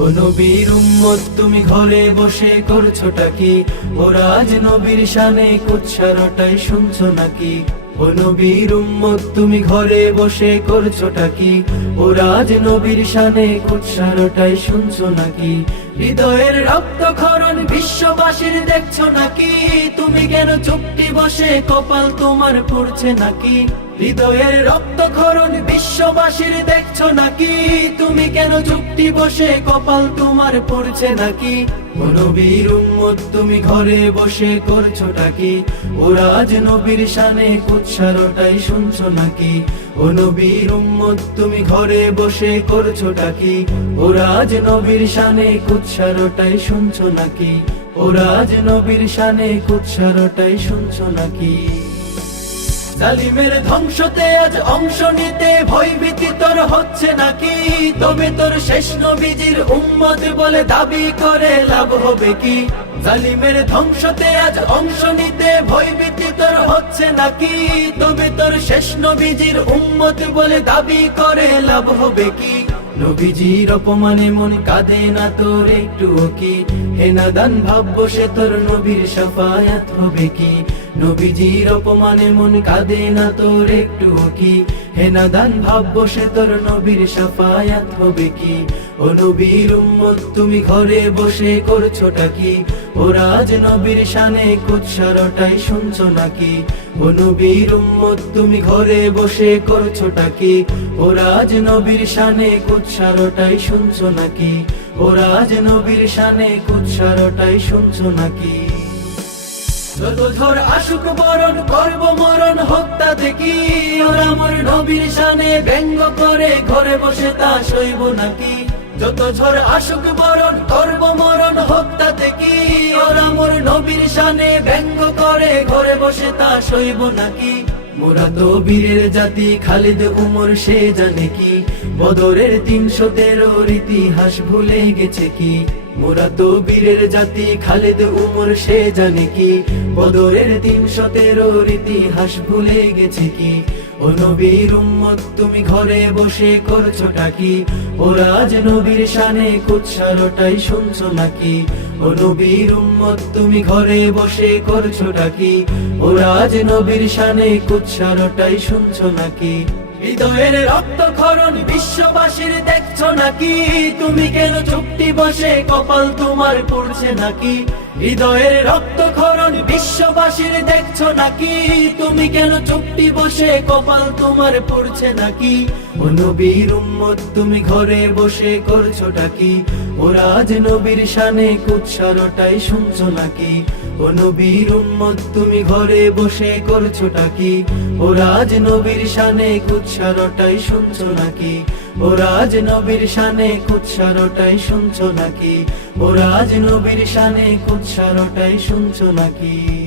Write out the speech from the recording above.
ও নবীর উম্মত, তুমি ঘরে বসে করছোটা কি? ও রাজ নবীর শানে কুৎসারটাই শুনছো নাকি? ও নবীর উম্মত, তুমি ঘরে বসে করছোটা কি? ও রাজ নবীর শানে কুৎসারটাই শুনছো নাকি? হৃদয়ের রক্তক্ষরণ বিশ্ববাসীর দেখছ নাকি? তুমি কেন চুপটি বসে কপাল তোমার পড়ছে নাকি? হৃদয়ের রক্তক্ষরণ বিশ্ববাসীর দেখছ নাকি? তুমি কেন চুপটি বসে? কপাল তোমার পড়ছে নাকি? নবীর উম্মত তুমি ঘরে বসে করছোটা কি? ও রাজ নবীর শানে কুৎসারটাই শুনছো নাকি? ও নবীর উম্মত তুমি ঘরে বসে করছোটা কি? ও রাজ নবীর শানে কুৎসারটাই শুনছো নাকি? ও রাজ নবীর শানে কুৎসারটাই শুনছো নাকি? জালিমের ধ্বংসতে আজ অংশ নিতে ভয়ভীতি তোর হচ্ছে নাকি? তবে তোর শেষ নবীজির উম্মত বলে দাবি করে লাভ হবে কি? জালিমের ধ্বংসতে আজ অংশ নিতে ভয়ভীতি তোর হচ্ছে নাকি? তবে তোর শেষ নবীজির উম্মত বলে দাবি করে লাভ হবে কি? নবীজির অপমানে মন কাঁদে না তোর একটু কি? হে নাদান ভাব বসে তোর নবীর সাফায়াত হবে কি? নবীজির অপমানে মন কাঁদে না তোর একটু কি? হে নাদান ভাব বসে তোর নবীর সাফায়াত হবে কি? ও উম্মত, তুমি ঘরে বসে করছোটা কি? ও রাজ নবীর শানে কুৎসারটাই শুনছো নাকি? ও নবীর উম্মত, তুমি ঘরে বসে করছোটা কি? ও রাজ নবীর শানে কুৎসারটাই শুনছো নাকি? ও রাজ নবীর শানে কুৎসারটাই শুনছো নাকি? যত ঝড় আসুক বরণ করব, মরণ হত্যা দেখি। ওরা মোর নবীর শানে ব্যঙ্গ করে ঘরে বসে তা সইব নাকি? যত ঝড় আসুক বরণ করব মরণ হত্যা দেখি ওরা মোর নবীর শানে ব্যঙ্গ করে, ঘরে বসে তা সইব নাকি? মোরা তো বীরের জাতি খালিদ উমর, সে জানে কি? বদরের তিনশো তেরোর ইতিহাস ভুলে গেছে কি? মোরা তো বীরের জাতি খালিদ উমর, সে জানে কি? বদরের তিনশো তেরোর ইতিহাস ভুলে গেছে কি? ও নবীর উম্মত, তুমি ঘরে বসে করছোটা কি ও রাজ নবীর শানে কুৎসারটাই শুনছো নাকি? ও নবীর উম্মত, তুমি ঘরে বসে করছোটা কি ও রাজ নবীর শানে কুৎসারটাই শুনছো নাকি? হৃদয়ের রক্তক্ষরণ বিশ্ববাসীর দেখছ নাকি? তুমি কেন চুপটি বসে, কপাল তোমার পড়ছে নাকি? হৃদয়ের রক্তক্ষরণ বিশ্ববাসীর দেখছ নাকি? তুমি কেন চুপটি বসে? কপাল তোমার পড়ছে নাকি? ও নবীর উম্মত, তুমি ঘরে বসে করছোটা কি? ও রাজ নবীর কুৎসারটাই শুনছো নাকি? ও নবীর উম্মত, তুমি ঘরে বসে করছোটা কি? ও রাজ নবীর কুৎসারটাই শুনছো নাকি? ও রাজ নবীর শানে কুৎসারটাই শুনছো নাকি? ও রাজ নবীর কুৎসারটাই শুনছো নাকি?